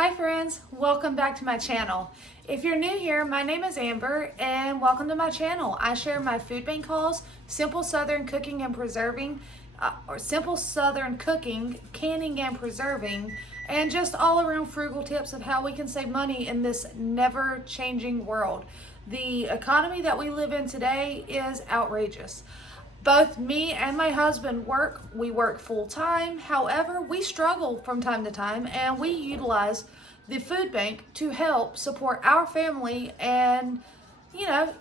Hi friends, welcome back to my channel. If you're new here, my name is Amber and welcome to my channel. I share my food bank hauls, simple southern cooking and preserving, simple southern cooking, canning and preserving, and just all around frugal tips of how we can save money in this never changing world. The economy that we live in today is outrageous. Both me and my husband work. We work full time. However, we struggle from time to time and we utilize the food bank to help support our family and,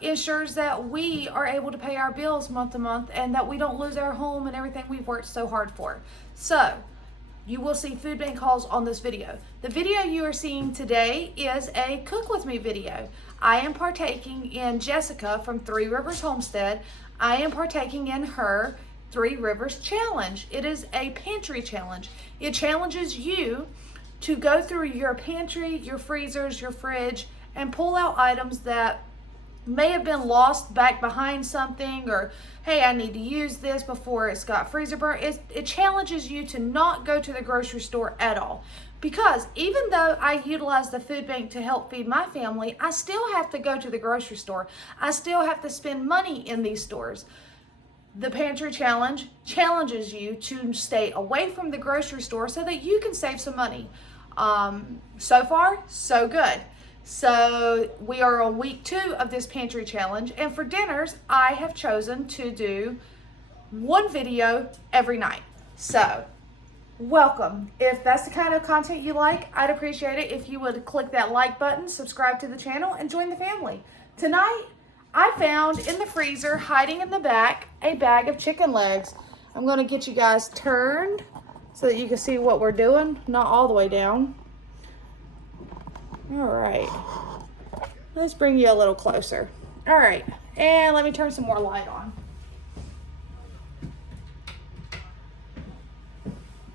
ensures that we are able to pay our bills month to month and that we don't lose our home and everything we've worked so hard for. So, you will see food bank hauls on this video. The video you are seeing today is a cook with me video. I am partaking in Jessica from Three Rivers Homestead. I am partaking in her Three Rivers challenge. It is a pantry challenge. It challenges you to go through your pantry, your freezers, your fridge, and pull out items that may have been lost back behind something, or hey, I need to use this before it's got freezer burn. It challenges you to not go to the grocery store at all. Because even though I utilize the food bank to help feed my family, I still have to go to the grocery store. I still have to spend money in these stores. The Pantry Challenge challenges you to stay away from the grocery store so that you can save some money. So far, so good. So we are on week 2 of this Pantry Challenge, and for dinners, I have chosen to do one video every night. So welcome. If that's the kind of content you like, I'd appreciate it if you would click that like button, subscribe to the channel, and join the family. Tonight, I found in the freezer, hiding in the back, a bag of chicken legs. I'm going to get you guys turned so that you can see what we're doing. Not all the way down. All right. Let's bring you a little closer. All right. And let me turn some more light on.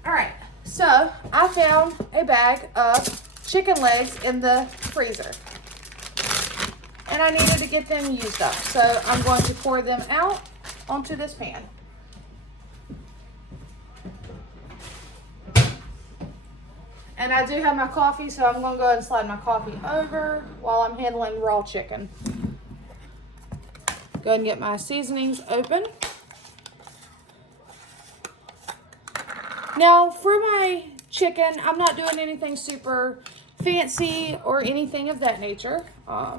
All right, so I found a bag of chicken legs in the freezer, and I needed to get them used up. So I'm going to pour them out onto this pan. And I do have my coffee, so I'm going to go ahead and slide my coffee over while I'm handling raw chicken. Go ahead and get my seasonings open. Now, for my chicken, I'm not doing anything super fancy or anything of that nature. I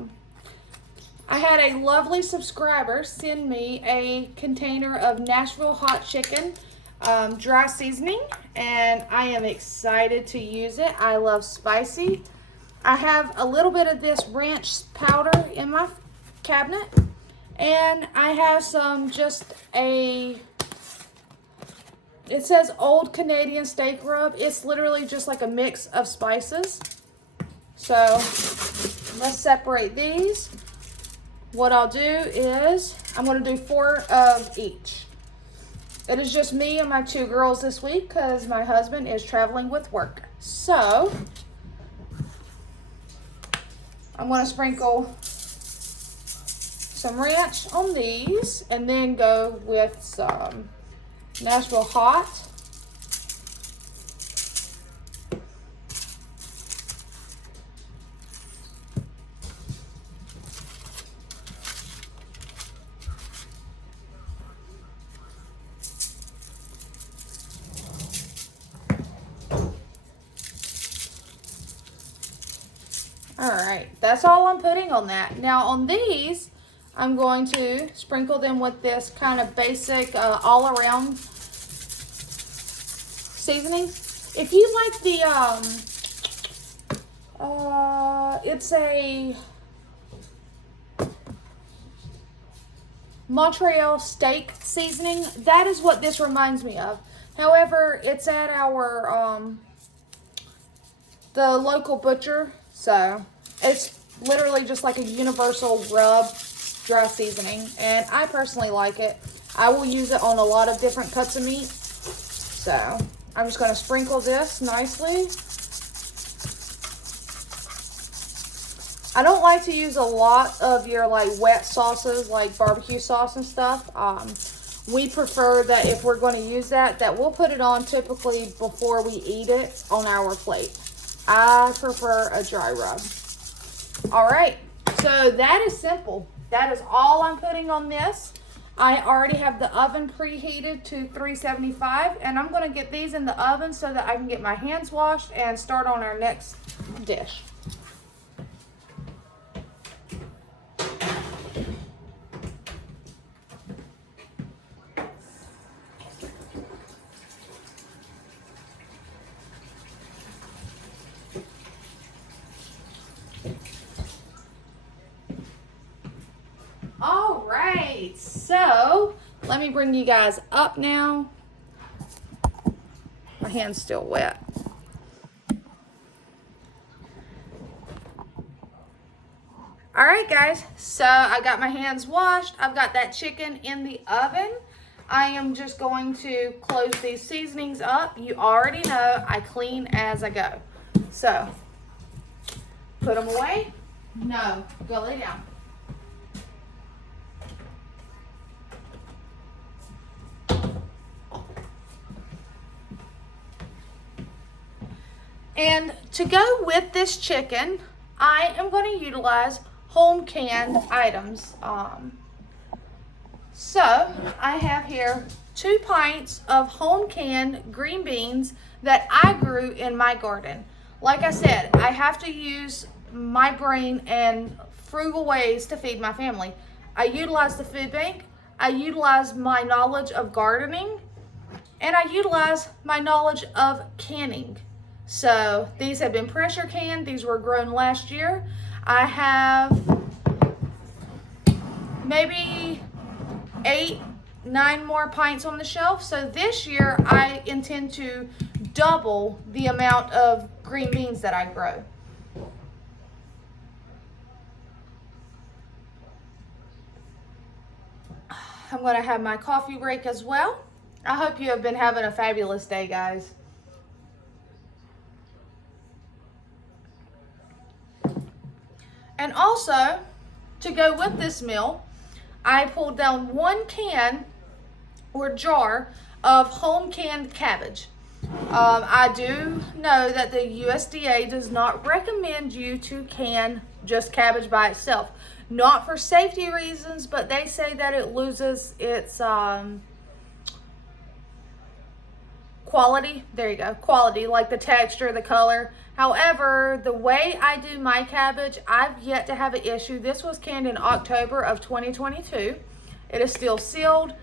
had a lovely subscriber send me a container of Nashville hot chicken dry seasoning, and I am excited to use it. I love spicy. I have a little bit of this ranch powder in my cabinet, and I have some it says Old Canadian Steak Rub. It's literally just like a mix of spices. So let's separate these. What I'll do is I'm going to do 4 of each. It is just me and my 2 girls this week because my husband is traveling with work. So I'm going to sprinkle some ranch on these and then go with some Nashville hot. All right, that's all I'm putting on that. Now on these, I'm going to sprinkle them with this kind of basic all-around seasoning. If you like the, it's a Montreal steak seasoning. That is what this reminds me of. However, it's at our, the local butcher. So it's literally just like a universal rub dry seasoning, and I personally like it. I will use it on a lot of different cuts of meat. So I'm just going to sprinkle this nicely. I don't like to use a lot of your like wet sauces like barbecue sauce and stuff. We prefer that if we're going to use that we'll put it on typically before we eat it on our plate. I prefer a dry rub. All right, so that is simple. That is all I'm putting on this. I already have the oven preheated to 375, and I'm gonna get these in the oven so that I can get my hands washed and start on our next dish. All right, so let me bring you guys up now. My hand's still wet. All right, guys, so I got my hands washed. I've got that chicken in the oven. I am just going to close these seasonings up. You already know I clean as I go. So, put them away. No, go lay down. And to go with this chicken, I am going to utilize home canned items. So I have here 2 pints of home canned green beans that I grew in my garden. Like I said, I have to use my brain and frugal ways to feed my family. I utilize the food bank, I utilize my knowledge of gardening, and I utilize my knowledge of canning. So these have been pressure canned. These were grown last year. I have maybe 8, 9 more pints on the shelf. So this year I intend to double the amount of green beans that I grow. I'm going to have my coffee break as well. I hope you have been having a fabulous day, guys. And also, to go with this meal, I pulled down 1 can or jar of home canned cabbage. I do know that the USDA does not recommend you to can just cabbage by itself. Not for safety reasons, but they say that it loses its quality. There you go, quality, like the texture, the color. However, the way I do my cabbage, I've yet to have an issue. This was canned in October of 2022. It is still sealed.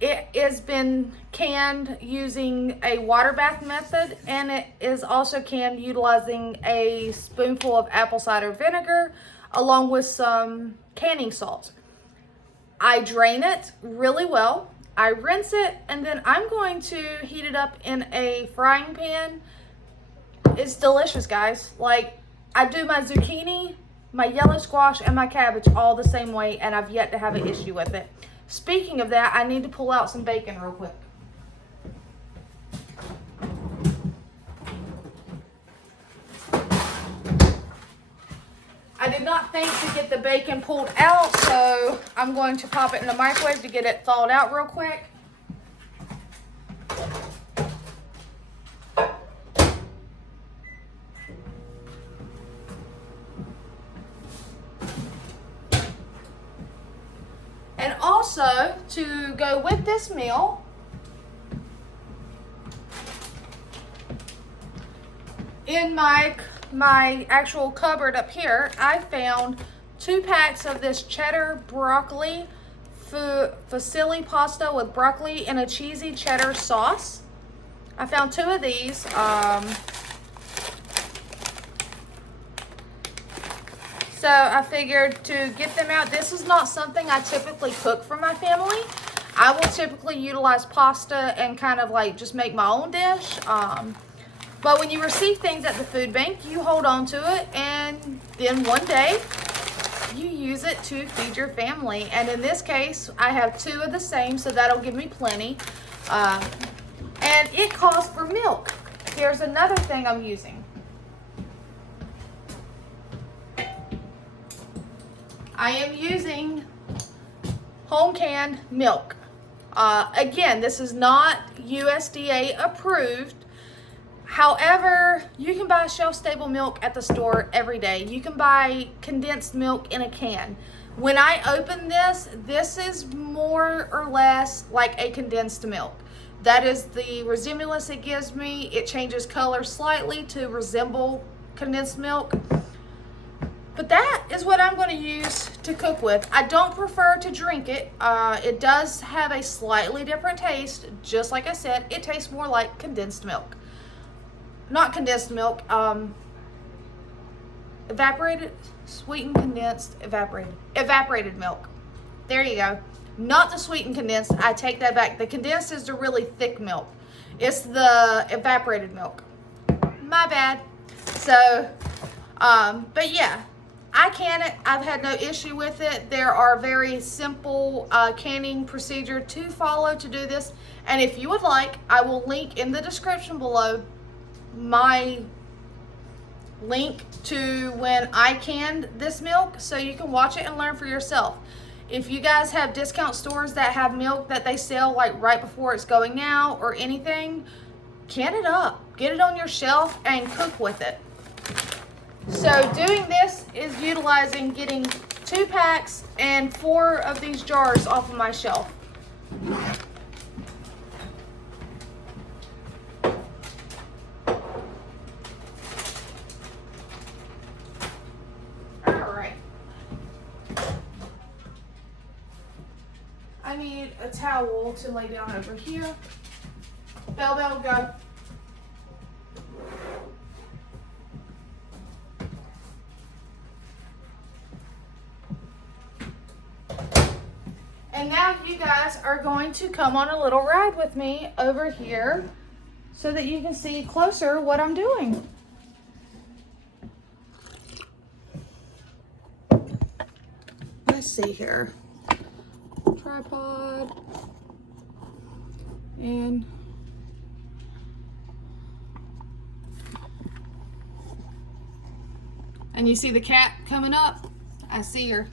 It has been canned using a water bath method, and it is also canned utilizing a spoonful of apple cider vinegar along with some canning salt. I drain it really well. I rinse it, and then I'm going to heat it up in a frying pan. It's delicious, guys. Like, I do my zucchini, my yellow squash, and my cabbage all the same way, and I've yet to have an issue with it. Speaking of that, I need to pull out some bacon real quick. I did not think to get the bacon pulled out, so I'm going to pop it in the microwave to get it thawed out real quick. And also, to go with this meal, in my actual cupboard up here, I found 2 packs of this cheddar broccoli fusilli pasta with broccoli and a cheesy cheddar sauce. I found 2 of these. So I figured to get them out. This is not something I typically cook for my family. I will typically utilize pasta and kind of like just make my own dish. But when you receive things at the food bank, you hold on to it, and then one day you use it to feed your family. And in this case, I have 2 of the same, so that'll give me plenty. And it calls for milk. Here's another thing I'm using. I am using home canned milk. Again, this is not USDA approved. However, you can buy shelf-stable milk at the store every day. You can buy condensed milk in a can. When I open this, this is more or less like a condensed milk. That is the resemblance it gives me. It changes color slightly to resemble condensed milk. But that is what I'm going to use to cook with. I don't prefer to drink it. It does have a slightly different taste. Just like I said, it tastes more like condensed milk. Not condensed milk, evaporated, sweetened, condensed, evaporated milk. There you go. Not the sweetened condensed. I take that back. The condensed is the really thick milk. It's the evaporated milk. My bad. So, but yeah. I can it. I've had no issue with it. There are very simple canning procedure to follow to do this. And if you would like, I will link in the description below my link to when I canned this milk so you can watch it and learn for yourself. If you guys have discount stores that have milk that they sell like right before it's going out or anything, can it up. Get it on your shelf and cook with it. So doing this is utilizing getting 2 packs and 4 of these jars off of my shelf. Alright. I need a towel to lay down over here. Bell, go. And now you guys are going to come on a little ride with me over here so that you can see closer what I'm doing. Let's see here. Tripod. And you see the cat coming up? I see her.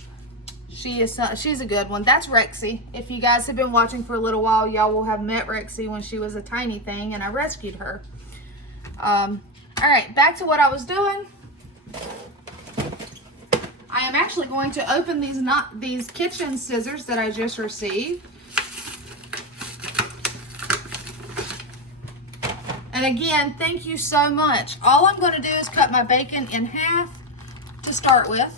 She's a good one. That's Rexy. If you guys have been watching for a little while, y'all will have met Rexy when she was a tiny thing and I rescued her. All right, back to what I was doing. I am actually going to open these kitchen scissors that I just received. And again, thank you so much. All I'm going to do is cut my bacon in half to start with.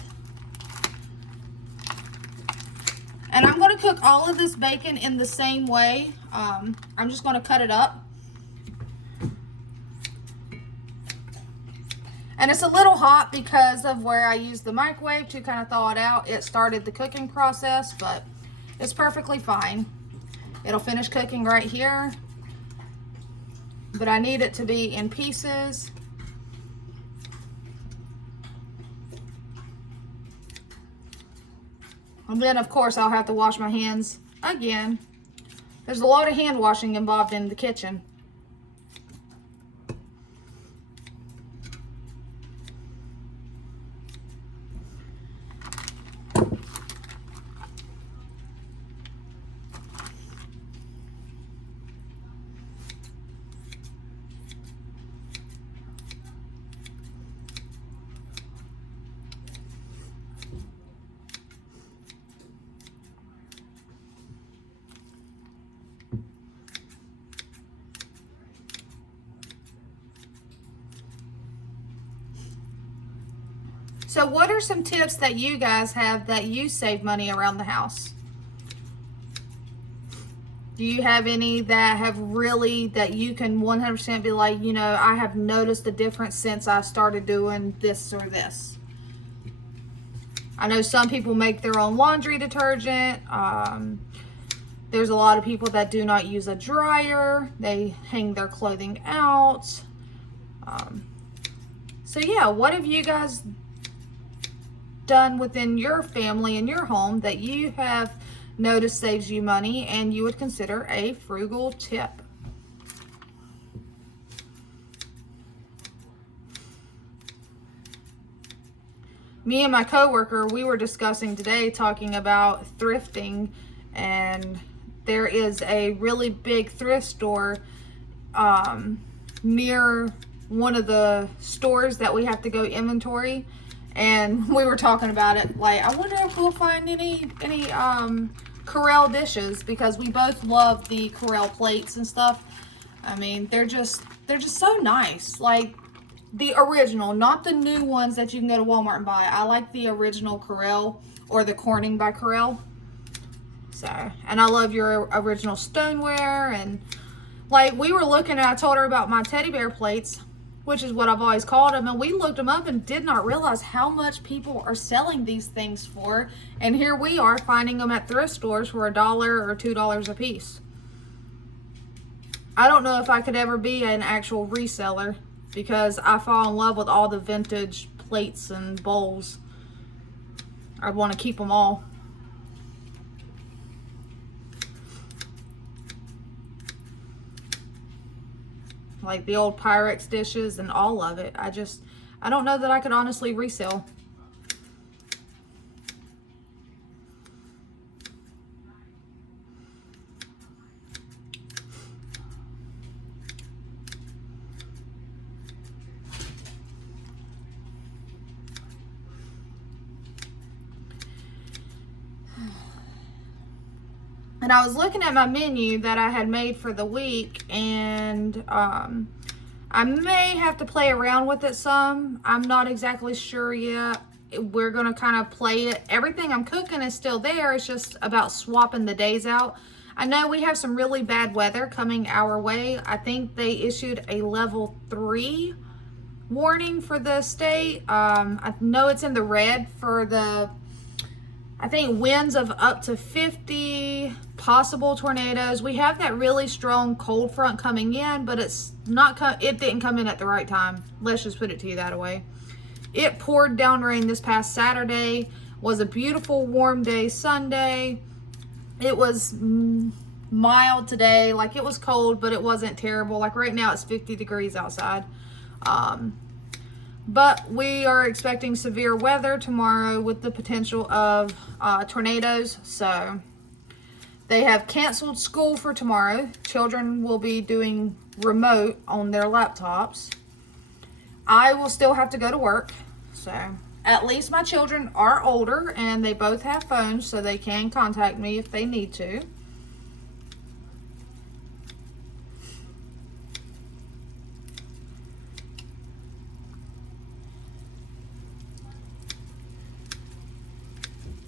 And I'm going to cook all of this bacon in the same way. I'm just going to cut it up. And it's a little hot because of where I used the microwave to kind of thaw it out. It started the cooking process, but it's perfectly fine. It'll finish cooking right here. But I need it to be in pieces. And then, of course, I'll have to wash my hands again. There's a lot of hand washing involved in the kitchen. So what are some tips that you guys have that you save money around the house? Do you have any that have really, that you can 100% be like, you know, I have noticed a difference since I started doing this or this? I know some people make their own laundry detergent. There's a lot of people that do not use a dryer. They hang their clothing out. So yeah, what have you guys done within your family and your home that you have noticed saves you money and you would consider a frugal tip? Me and my coworker, we were discussing today, talking about thrifting, and there is a really big thrift store near one of the stores that we have to go inventory, and we were talking about it. Like, I wonder if we'll find any Corelle dishes, because we both love the Corelle plates and stuff. I mean, they're just so nice. Like the original, not the new ones that you can go to Walmart and buy. I like the original Corelle, or the Corning by Corelle. So, and I love your original stoneware. And like, we were looking at, I told her about my teddy bear plates, which is what I've always called them, and we looked them up and did not realize how much people are selling these things for. And here we are finding them at thrift stores for $1 or $2 a piece. I don't know if I could ever be an actual reseller, because I fall in love with all the vintage plates and bowls. I'd want to keep them all. Like the old Pyrex dishes and all of it. I don't know that I could honestly resell. And I was looking at my menu that I had made for the week, and I may have to play around with it some. I'm not exactly sure yet. We're going to kind of play it. Everything I'm cooking is still there. It's just about swapping the days out. I know we have some really bad weather coming our way. I think they issued a level 3 warning for the state. I know it's in the red for the, I think, winds of up to 50, possible tornadoes. We have that really strong cold front coming in, but it didn't come in at the right time. Let's just put it to you that way. It poured down rain this past Saturday. Was a beautiful warm day Sunday. It was mild today. Like, it was cold, but it wasn't terrible. Like right now it's 50 degrees outside. But we are expecting severe weather tomorrow with the potential of tornadoes. So they have canceled school for tomorrow. Children will be doing remote on their laptops. I will still have to go to work. So at least my children are older and they both have phones, so they can contact me if they need to.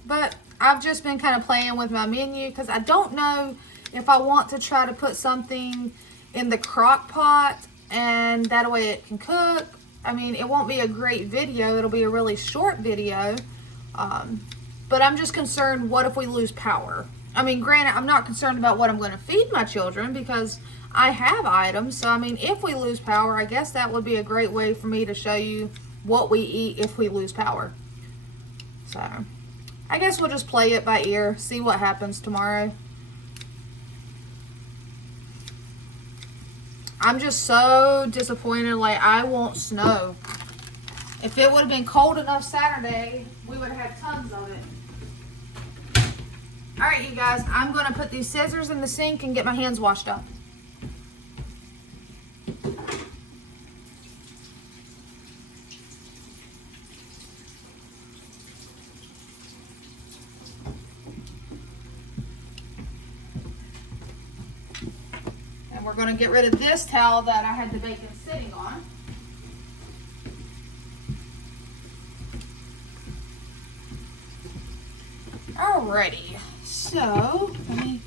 But I've just been kind of playing with my menu, because I don't know if I want to try to put something in the crock pot and that way it can cook. I mean, it won't be a great video. It'll be a really short video. But I'm just concerned, what if we lose power? I mean, granted, I'm not concerned about what I'm going to feed my children, because I have items. So, I mean, if we lose power, I guess that would be a great way for me to show you what we eat if we lose power. So I guess we'll just play it by ear, see what happens tomorrow. I'm just so disappointed. Like, I want snow. If it would have been cold enough Saturday, we would have had tons of it. All right, you guys, I'm going to put these scissors in the sink and get my hands washed up. We're going to get rid of this towel that I had the bacon sitting on. Alrighty, so let me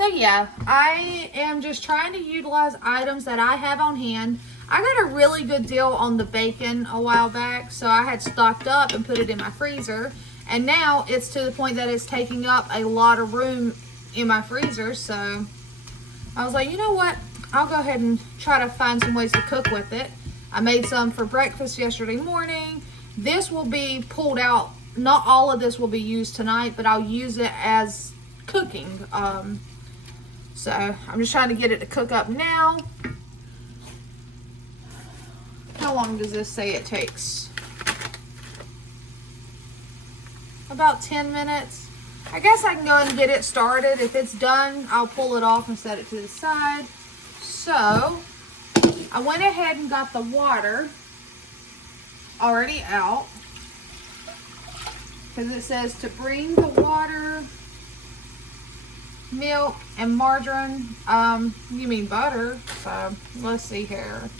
So yeah, I am just trying to utilize items that I have on hand. I got a really good deal on the bacon a while back, so I had stocked up and put it in my freezer. And now it's to the point that it's taking up a lot of room in my freezer. So I was like, you know what? I'll go ahead and try to find some ways to cook with it. I made some for breakfast yesterday morning. This will be pulled out. Not all of this will be used tonight, but I'll use it as cooking. So I'm just trying to get it to cook up now. How long does this say it takes? About 10 minutes. I guess I can go ahead and get it started. If it's done, I'll pull it off and set it to the side. So, I went ahead and got the water already out. Because it says to bring the water, milk, and margarine. You mean butter. So, let's see here.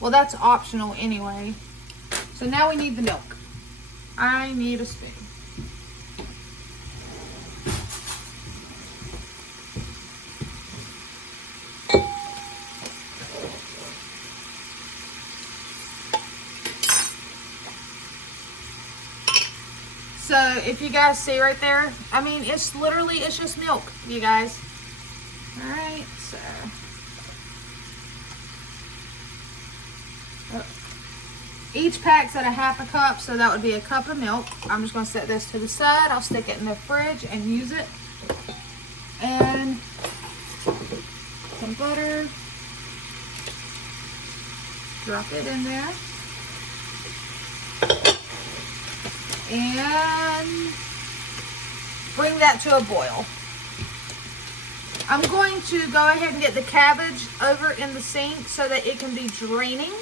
Well, that's optional anyway. So now we need the milk. I need a spoon. So if you guys see right there, I mean, it's just milk, you guys. All right, so. Each pack's at a half a cup, so that would be a cup of milk. I'm just gonna set this to the side. I'll stick it in the fridge and use it. And some butter. Drop it in there. And bring that to a boil. I'm going to go ahead and get the cabbage over in the sink so that it can be draining.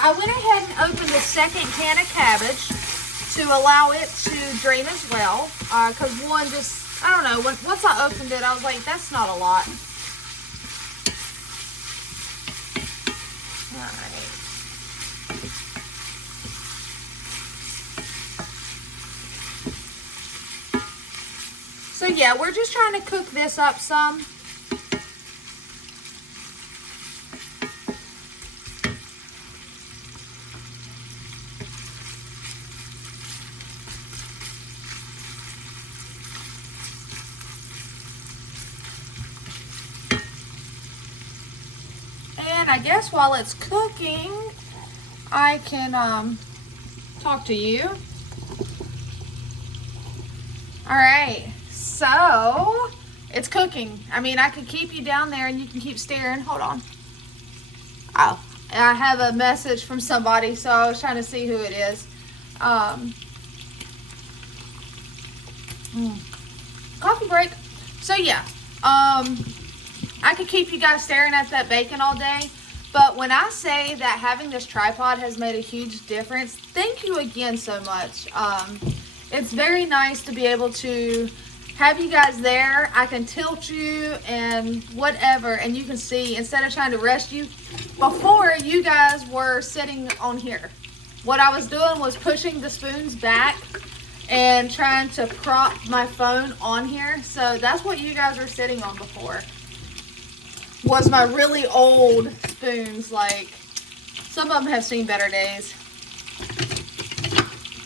I went ahead and opened the second can of cabbage to allow it to drain as well. Because one just, I don't know, once I opened it, I was like, that's not a lot. Alright. So yeah, we're just trying to cook this up some. And I guess while it's cooking, I can talk to you. All right, so it's cooking. I mean, I could keep you down there and you can keep staring. Hold on. Oh, I have a message from somebody, so I was trying to see who it is. Coffee break. So yeah, I could keep you guys staring at that bacon all day, but when I say that having this tripod has made a huge difference, thank you again so much. It's very nice to be able to have you guys there. I can tilt you and whatever, and you can see, instead of trying to rest you. Before, you guys were sitting on here. What I was doing was pushing the spoons back and trying to prop my phone on here. So that's what you guys were sitting on before, was my really old spoons. Like, some of them have seen better days,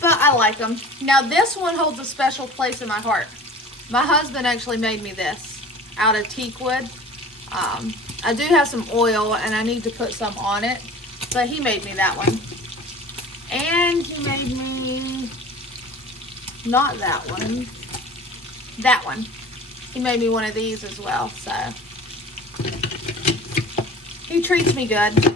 but I like them. Now this one holds a special place in my heart. My husband actually made me this out of teak wood. I do have some oil and I need to put some on it, but he made me that one. And he made me, not that one, that one. he made me one of these as well. So he treats me good.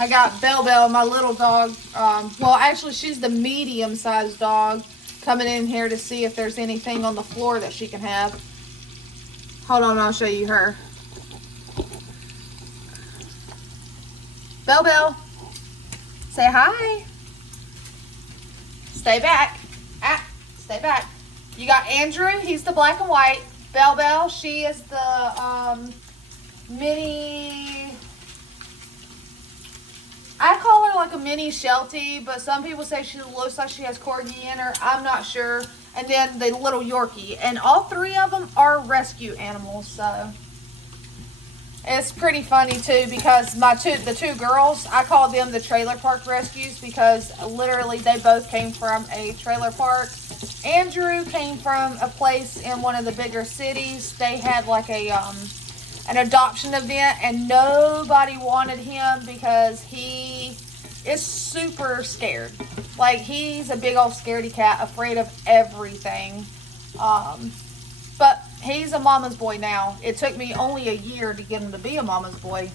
I got Belle, my little dog. Well, actually, she's the medium-sized dog, coming in here to see if there's anything on the floor that she can have. Hold on, I'll show you her. Belle, say hi. Stay back. Stay back. You got Andrew, he's the black and white. Belle, she is the mini... I call her like a mini Sheltie, but some people say she looks like she has corgi in her. I'm not sure. And then the little Yorkie. And all three of them are rescue animals, so it's pretty funny too, because the two girls, I call them the trailer park rescues, because literally they both came from a trailer park. Andrew came from a place in one of the bigger cities. They had like an adoption event, and nobody wanted him because he is super scared. Like, he's a big old scaredy cat, afraid of everything. But he's a mama's boy now. It took me only a year to get him to be a mama's boy.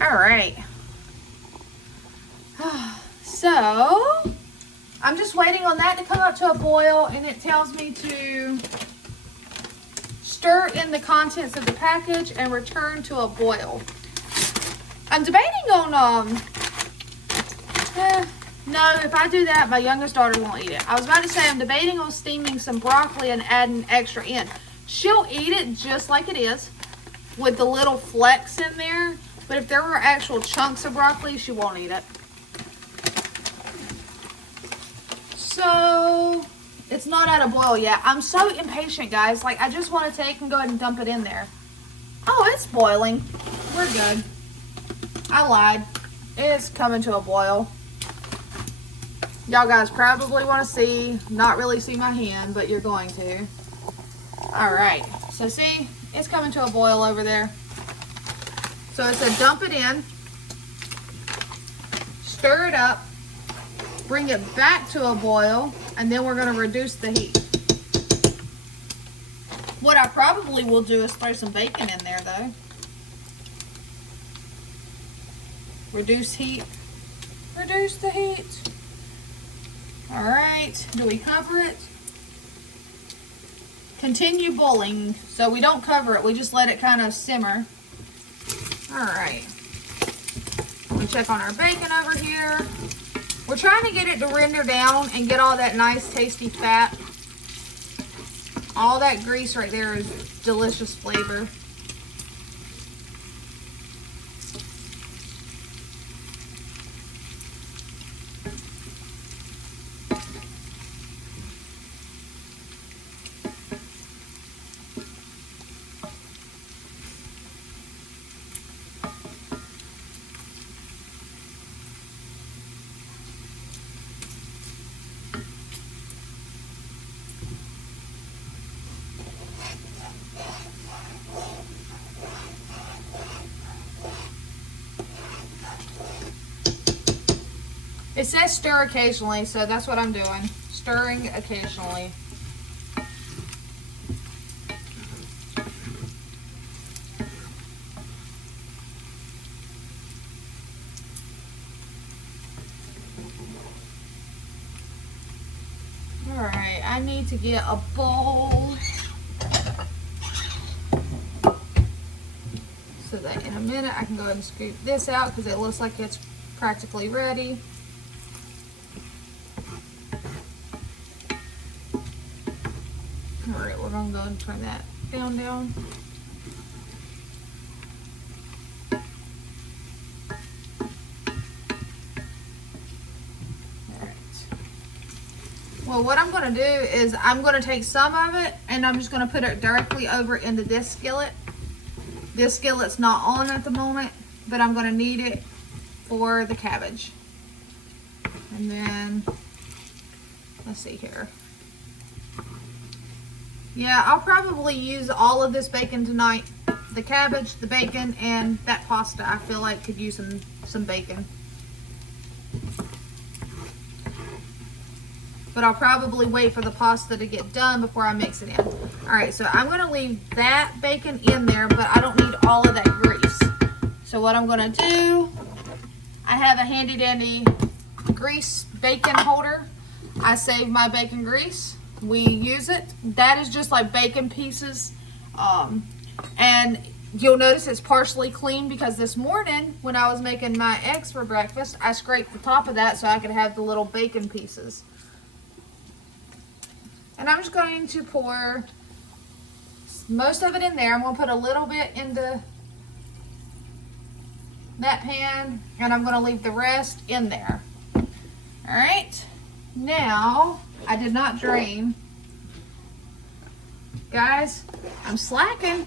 All right. So I'm just waiting on that to come up to a boil, and it tells me to stir in the contents of the package and return to a boil. I'm debating on, no, if I do that, my youngest daughter won't eat it. I was about to say I'm debating on steaming some broccoli and adding extra in. She'll eat it just like it is, with the little flecks in there, but if there were actual chunks of broccoli, she won't eat it. So it's not at a boil yet. I'm so impatient, guys. Like, I just want to take and go ahead and dump it in there. Oh, it's boiling. We're good. I lied. It's coming to a boil. Y'all guys probably want to see, not really see my hand, but you're going to. Alright. So see, it's coming to a boil over there. So it said dump it in. Stir it up. Bring it back to a boil, and then we're going to reduce the heat. What I probably will do is throw some bacon in there, though. Reduce heat. Reduce the heat. All right. Do we cover it? Continue boiling. So we don't cover it. We just let it kind of simmer. All right. We check on our bacon over here. We're trying to get it to render down and get all that nice tasty fat. All that grease right there is delicious flavor. It says stir occasionally, so that's what I'm doing. Stirring occasionally. Alright, I need to get a bowl so that in a minute I can go ahead and scoop this out because it looks like it's practically ready. Alright, we're going to go and turn that down. Alright. Well, what I'm going to do is I'm going to take some of it and I'm just going to put it directly over into this skillet. This skillet's not on at the moment, but I'm going to need it for the cabbage. And then, let's see here. Yeah, I'll probably use all of this bacon tonight. The cabbage, the bacon, and that pasta I feel like could use some bacon. But I'll probably wait for the pasta to get done before I mix it in. Alright, so I'm going to leave that bacon in there, but I don't need all of that grease. So what I'm going to do, I have a handy dandy grease bacon holder. I save my bacon grease. We use it. That is just like bacon pieces. And you'll notice it's partially clean because this morning when I was making my eggs for breakfast, I scraped the top of that so I could have the little bacon pieces. And I'm just going to pour most of it in there. I'm going to put a little bit into that pan, and I'm going to leave the rest in there. All right. Now, I did not drain. Guys, I'm slacking.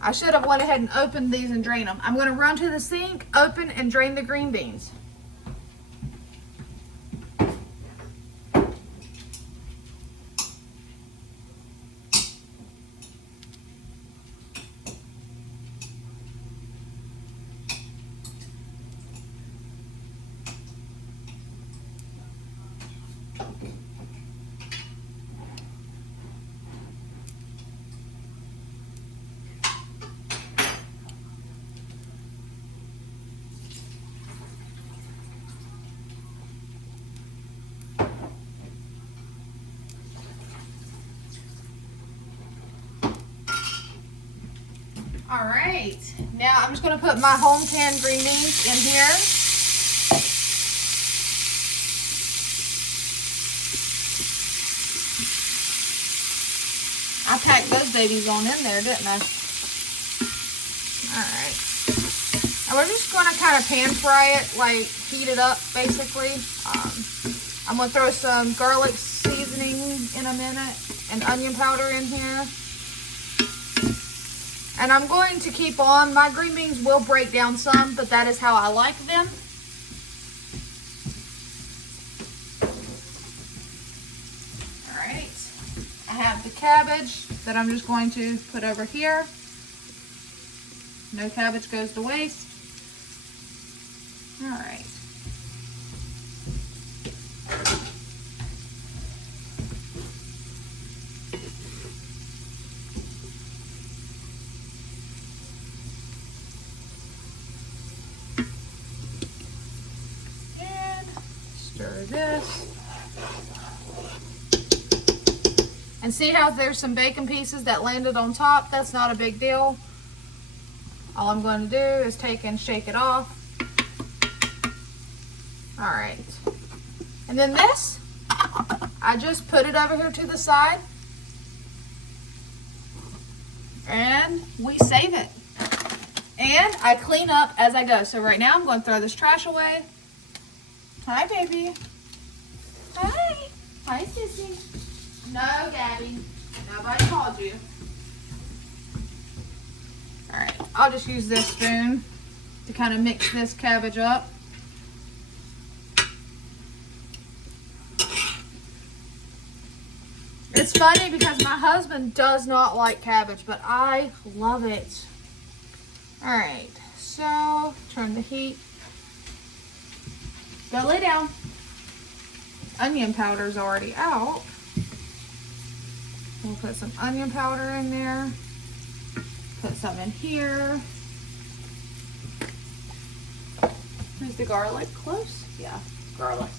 I should have went ahead and opened these and drained them. I'm going to run to the sink, open, and drain the green beans. All right, now I'm just going to put my home canned green beans in here. I packed those babies on in there, didn't I? All right. And we're just going to kind of pan fry it, like heat it up, basically. I'm going to throw some garlic seasoning in a minute and onion powder in here. And I'm going to keep on. My green beans will break down some, but that is how I like them. All right. I have the cabbage that I'm just going to put over here. No cabbage goes to waste. All right. Stir this. And see how there's some bacon pieces that landed on top? That's not a big deal. All I'm going to do is take and shake it off. All right. And then this, I just put it over here to the side. And we save it. And I clean up as I go. So right now I'm going to throw this trash away. Hi, baby. Hi. Hi, sissy. No, Gabby. Nobody called you. All right. I'll just use this spoon to kind of mix this cabbage up. It's funny because my husband does not like cabbage, but I love it. All right. So, turn the heat. Go lay down. Onion powder's already out. We'll put some onion powder in there. Put some in here. Is the garlic close? Yeah, garlic.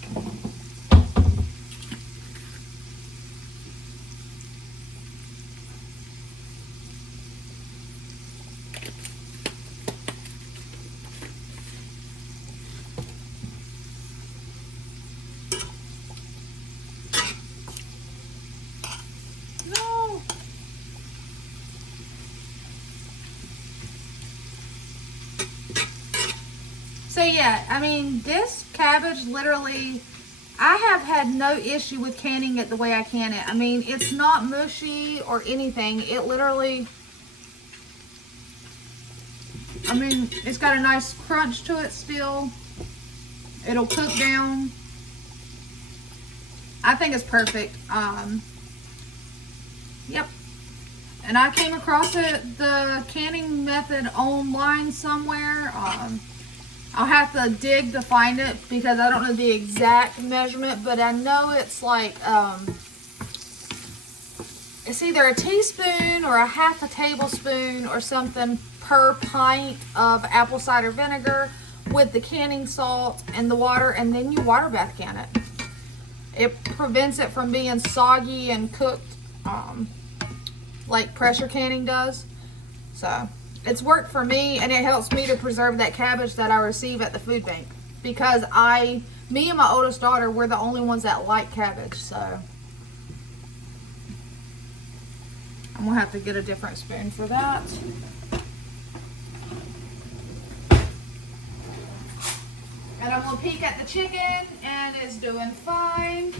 So yeah, I mean, this cabbage literally, I have had no issue with canning it the way I can it. I mean, it's not mushy or anything. It literally, I mean, it's got a nice crunch to it still. It'll cook down. I think it's perfect. Yep. And I came across the canning method online somewhere. I'll have to dig to find it because I don't know the exact measurement, but I know it's like, it's either a teaspoon or a half a tablespoon or something per pint of apple cider vinegar with the canning salt and the water, and then you water bath can it. It prevents it from being soggy and cooked like pressure canning does. So it's worked for me, and it helps me to preserve that cabbage that I receive at the food bank, because me and my oldest daughter, we're the only ones that like cabbage. So I'm gonna have to get a different spoon for that. And I'm gonna peek at the chicken, and it's doing fine.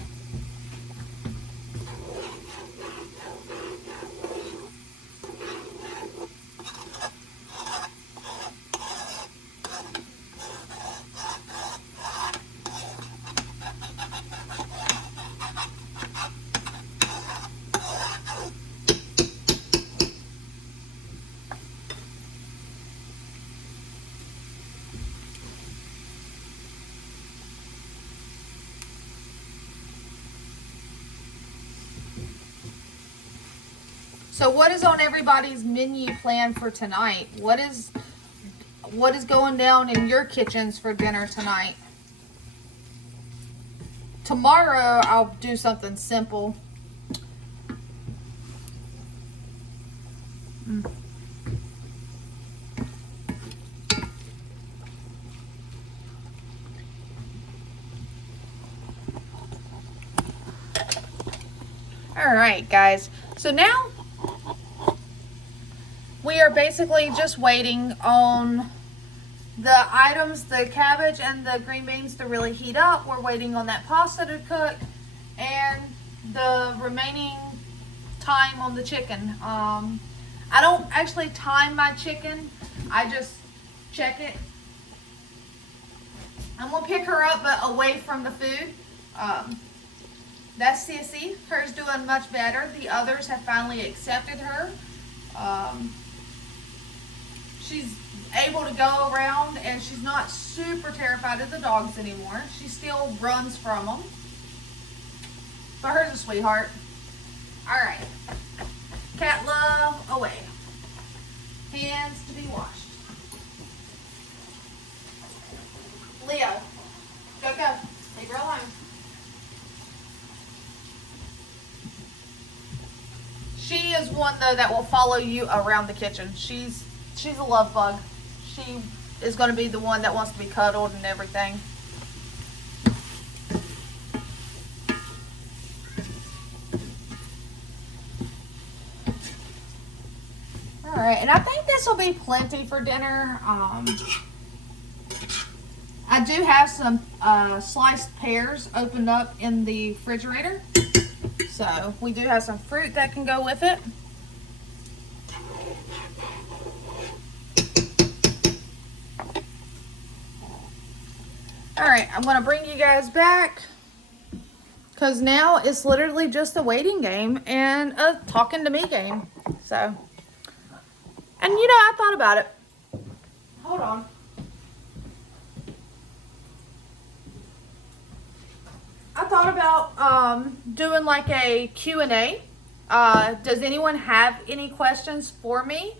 So what is on everybody's menu plan for tonight? What is going down in your kitchens for dinner tonight? Tomorrow I'll do something simple. All right, guys. So now we are basically just waiting on the items, the cabbage and the green beans, to really heat up. We're waiting on that pasta to cook and the remaining time on the chicken. I don't actually time my chicken. I just check it. I'm gonna pick her up, but away from the food. That's Sissy. Hers doing much better. The others have finally accepted her. She's able to go around, and she's not super terrified of the dogs anymore. She still runs from them. But hers a sweetheart. Alright. Cat love away. Hands to be washed. Leo, go. Leave her alone. She is one, though, that will follow you around the kitchen. She's a love bug. She is going to be the one that wants to be cuddled and everything. Alright, and I think this will be plenty for dinner. I do have some sliced pears opened up in the refrigerator. So we do have some fruit that can go with it. Alright, I'm going to bring you guys back, because now it's literally just a waiting game and a talking to me game. So, and you know, I thought about it. Hold on. I thought about doing like a Q&A. Does anyone have any questions for me?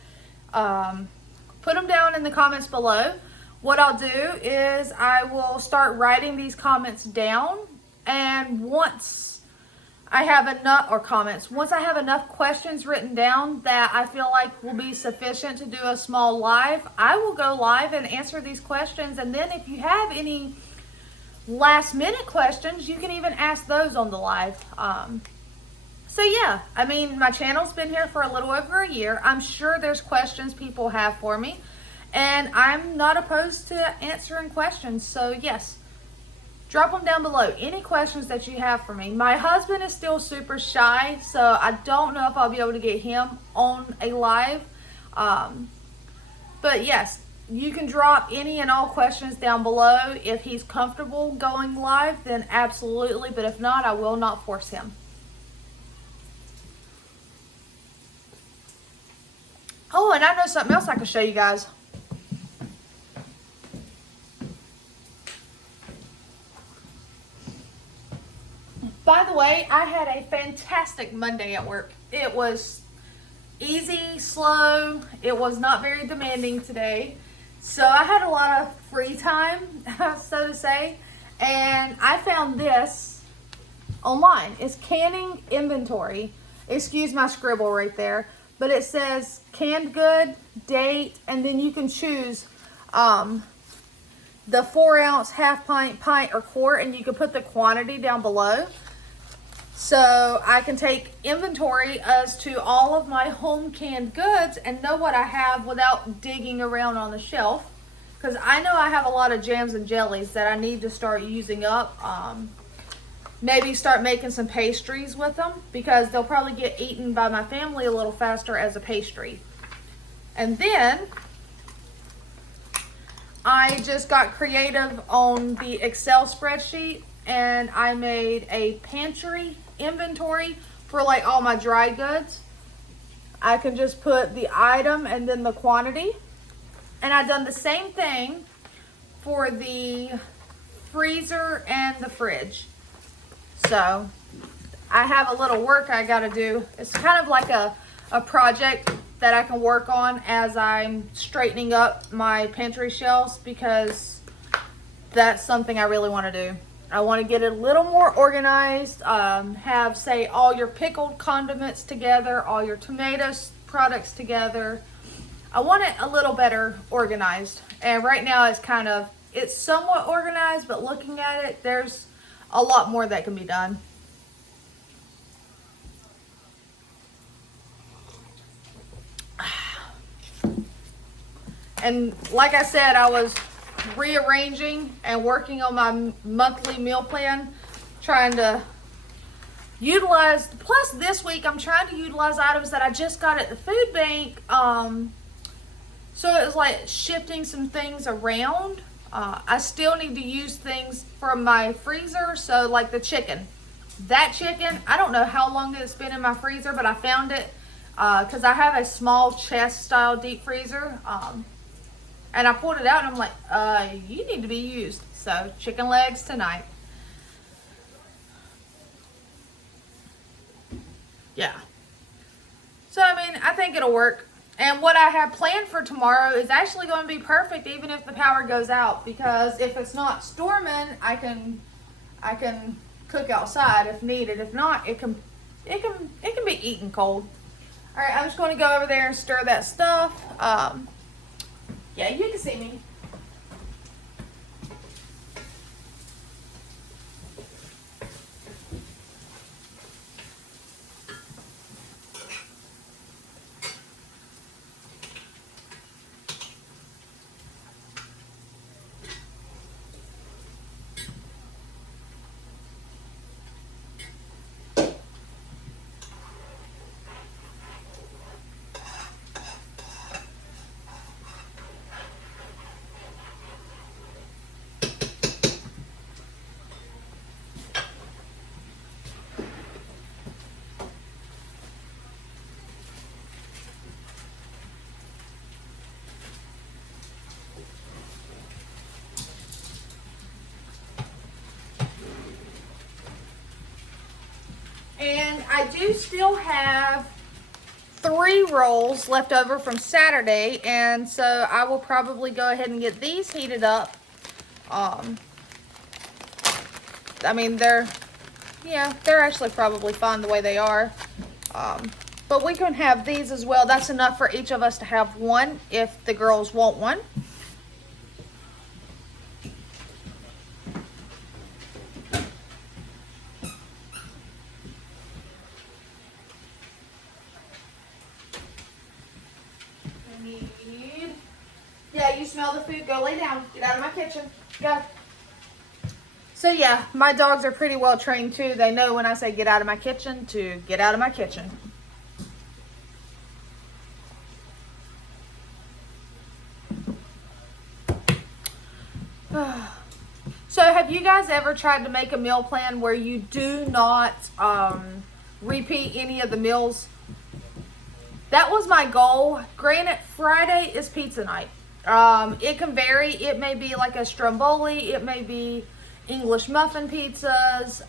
Put them down in the comments below. What I'll do is I will start writing these comments down, and once I have enough, once I have enough questions written down that I feel like will be sufficient to do a small live, I will go live and answer these questions. And then if you have any last minute questions, you can even ask those on the live. So yeah, I mean, my channel's been here for a little over a year. I'm sure there's questions people have for me, and I'm not opposed to answering questions. So yes, drop them down below. Any questions that you have for me. My husband is still super shy, so I don't know if I'll be able to get him on a live. But yes, You can drop any and all questions down below. If he's comfortable going live, then absolutely. But if not, I will not force him. Oh, and I know something else I can show you guys. By the way, I had a fantastic Monday at work. It was easy, slow. It was not very demanding today. So I had a lot of free time, so to say. And I found this online. It's canning inventory. Excuse my scribble right there. But it says canned good, date, and then you can choose the 4 ounce, half pint, pint, or quart, and you can put the quantity down below. So I can take inventory as to all of my home canned goods and know what I have without digging around on the shelf. Because I know I have a lot of jams and jellies that I need to start using up. Maybe start making some pastries with them because they'll probably get eaten by my family a little faster as a pastry. And then I just got creative on the Excel spreadsheet and I made a pantry inventory for like all my dry goods. I can just put the item and then the quantity. And I've done the same thing for the freezer and the fridge. So I have a little work I got to do. It's kind of like a project that I can work on as I'm straightening up my pantry shelves because that's something I really want to do. I want to get it a little more organized, have, say, all your pickled condiments together, all your tomato products together. I want it a little better organized. And right now it's somewhat organized, but looking at it, there's a lot more that can be done. And like I said, I was rearranging and working on my monthly meal plan, trying to utilize, plus this week I'm trying to utilize items that I just got at the food bank. So it was like shifting some things around. I still need to use things from my freezer. So like the chicken, that chicken, I don't know how long it's been in my freezer, but I found it because I have a small chest style deep freezer. And I pulled it out and I'm like, you need to be used. So chicken legs tonight. Yeah. So, I mean, I think it'll work. And what I have planned for tomorrow is actually going to be perfect even if the power goes out. Because if it's not storming, I can cook outside if needed. If not, it can be eaten cold. All right, I'm just going to go over there and stir that stuff. Yeah, you can see me. And I do still have 3 rolls left over from Saturday, and so I will probably go ahead and get these heated up. I mean, they're actually probably fine the way they are. But we can have these as well. That's enough for each of us to have one if the girls want one. Yeah, you smell the food. Go lay down. Get out of my kitchen. Go. So yeah, my dogs are pretty well trained too. They know when I say get out of my kitchen to get out of my kitchen. So have you guys ever tried to make a meal plan where you do not repeat any of the meals? That was my goal. Granted, Friday is pizza night. It can vary. It may be like a stromboli. It may be English muffin pizzas,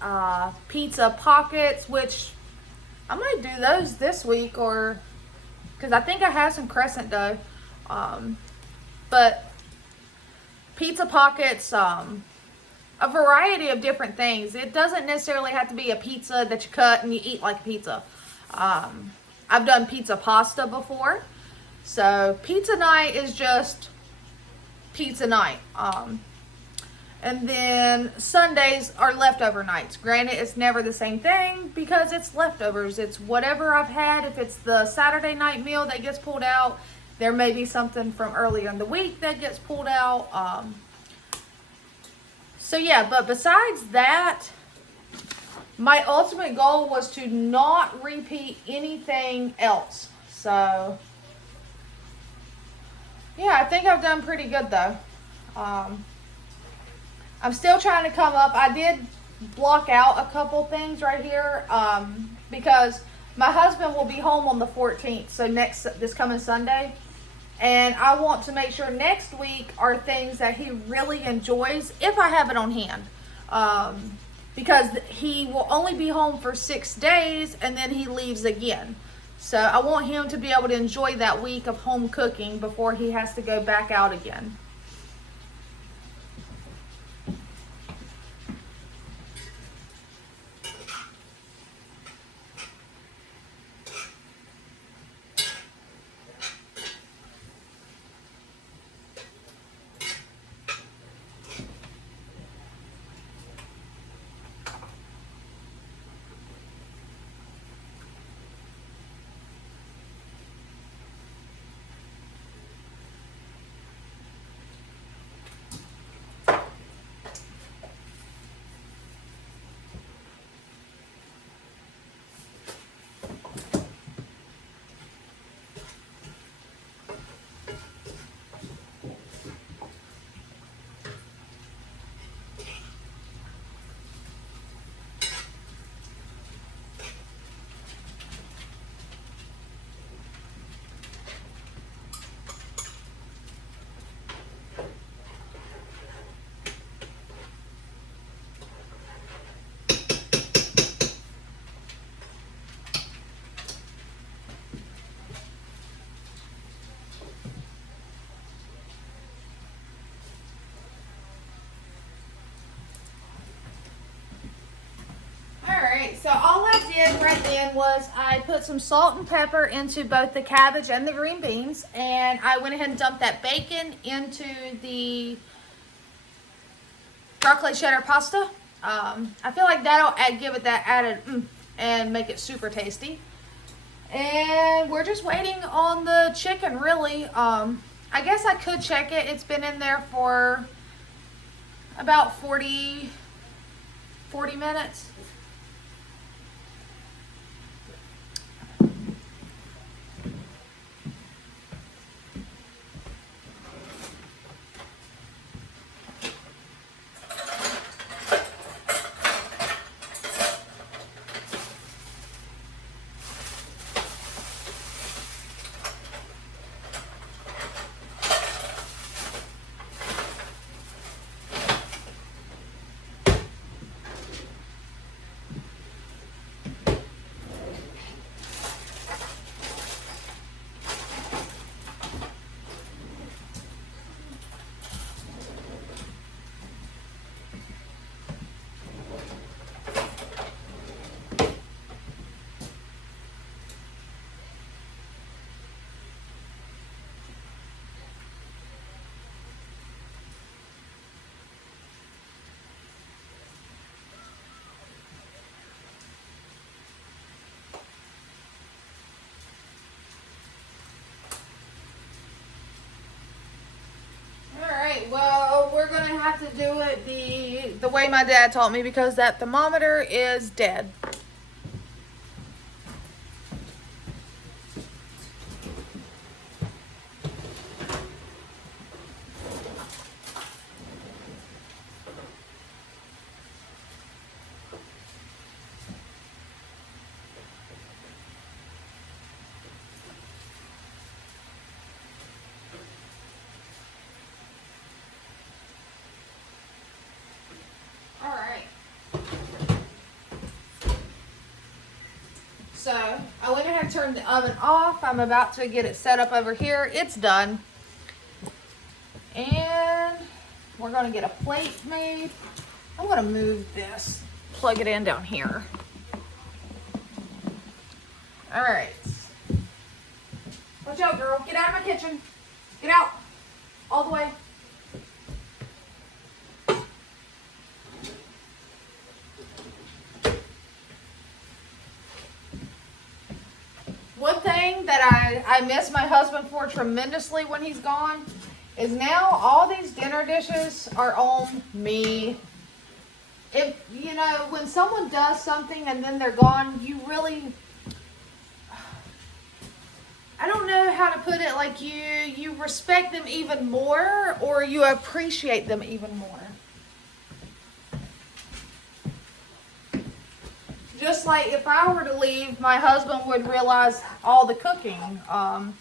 pizza pockets, which I might do those this week, or because I think I have some crescent dough. But pizza pockets, a variety of different things. It doesn't necessarily have to be a pizza that you cut and you eat like a pizza. I've done pizza pasta before. So pizza night is just pizza night. And then Sundays are leftover nights. Granted, it's never the same thing because it's leftovers. It's whatever I've had. If it's the Saturday night meal that gets pulled out, there may be something from earlier in the week that gets pulled out. So yeah, but besides that, my ultimate goal was to not repeat anything else. So yeah, I think I've done pretty good though. I'm still trying to come up. I did block out a couple things right here because my husband will be home on the 14th, so this coming Sunday. And I want to make sure next week are things that he really enjoys if I have it on hand. Because he will only be home for 6 days and then he leaves again. So I want him to be able to enjoy that week of home cooking before he has to go back out again. So all I did right then was I put some salt and pepper into both the cabbage and the green beans, and I went ahead and dumped that bacon into the broccoli cheddar pasta. I feel like that'll give it that added and make it super tasty. And we're just waiting on the chicken, really. I guess I could check it. It's been in there for about 40 minutes. Well, we're going to have to do it the way my dad taught me because that thermometer is dead. So I went ahead and turned the oven off. I'm about to get it set up over here. It's done. And we're gonna get a plate made. I'm gonna move this, plug it in down here. All right. Watch out, girl. Get out of my kitchen. Get out. All the way. One thing that I miss my husband for tremendously when he's gone is now all these dinner dishes are on me. If, you know, when someone does something and then they're gone, you really, I don't know how to put it, like you respect them even more, or you appreciate them even more. Just like if I were to leave, my husband would realize all the cooking. And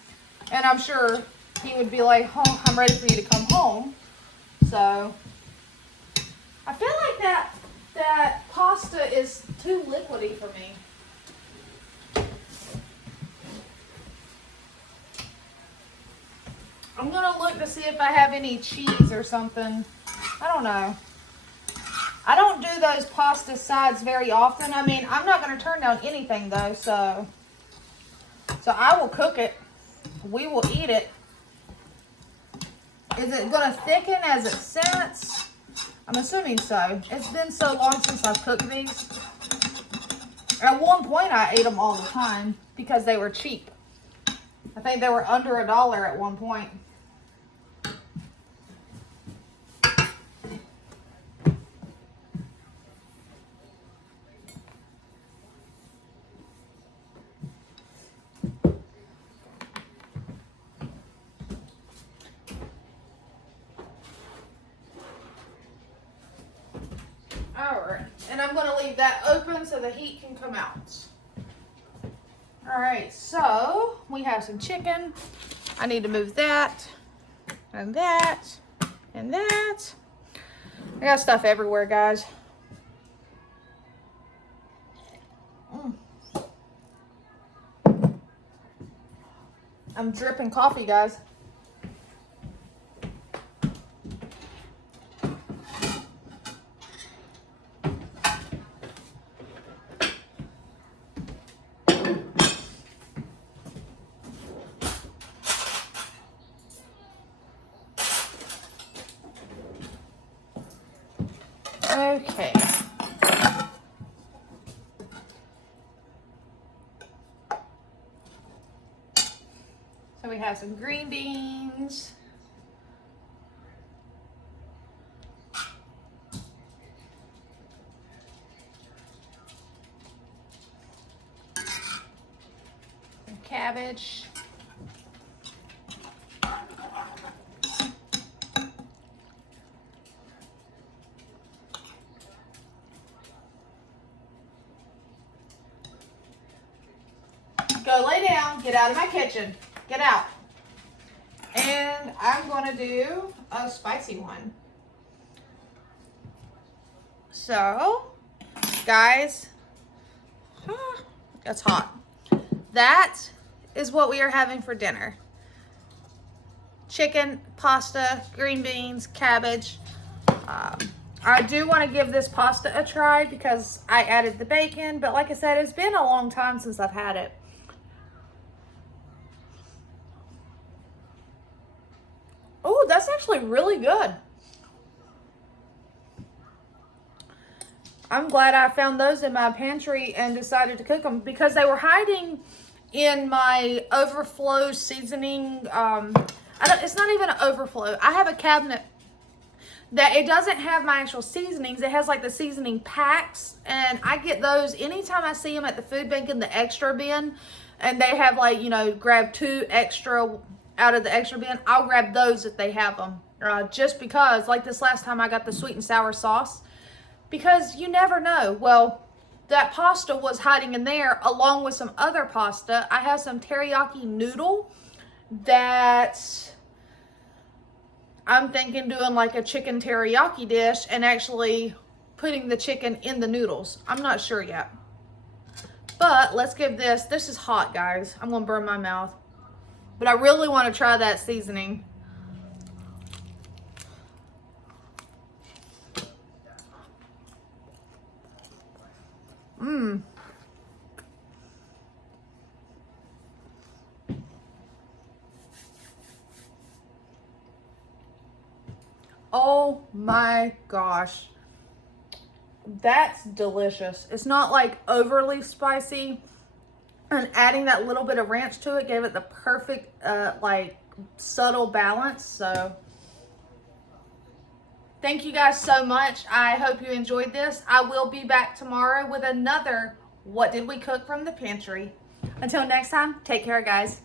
I'm sure he would be like, oh, I'm ready for you to come home. So I feel like that pasta is too liquidy for me. I'm going to look to see if I have any cheese or something. I don't know. I don't do those pasta sides very often. I mean, I'm not going to turn down anything though, so I will cook it. We will eat it. Is it going to thicken as it sits? I'm assuming so. It's been so long since I've cooked these. At one point, I ate them all the time because they were cheap. I think they were under $1 at one point. Alright, and I'm going to leave that open so the heat can come out. Alright, so we have some chicken. I need to move that, and that, and that. I got stuff everywhere, guys. I'm dripping coffee, guys. Okay. So we have some green beans. Some cabbage. Go lay down, get out of my kitchen, get out. And I'm gonna do a spicy one. So, guys, that's hot. That is what we are having for dinner. Chicken, pasta, green beans, cabbage. I do want to give this pasta a try because I added the bacon, but like I said, it's been a long time since I've had it. Oh, that's actually really good. I'm glad I found those in my pantry and decided to cook them because they were hiding in my overflow seasoning. It's not even an overflow. I have a cabinet that it doesn't have my actual seasonings. It has like the seasoning packs, and I get those anytime I see them at the food bank in the extra bin, and they have like, you know, grab 2 extra out of the extra bin. I'll grab those if they have them, just because, like this last time I got the sweet and sour sauce, because you never know. Well, that pasta was hiding in there along with some other pasta. I have some teriyaki noodle that I'm thinking doing like a chicken teriyaki dish and actually putting the chicken in the noodles. I'm not sure yet. But let's give this is hot, guys. I'm gonna burn my mouth. But I really want to try that seasoning. Mmm. Oh my gosh. That's delicious. It's not like overly spicy. And adding that little bit of ranch to it gave it the perfect, like, subtle balance. So, thank you guys so much. I hope you enjoyed this. I will be back tomorrow with another What Did We Cook from the Pantry. Until next time, take care, guys.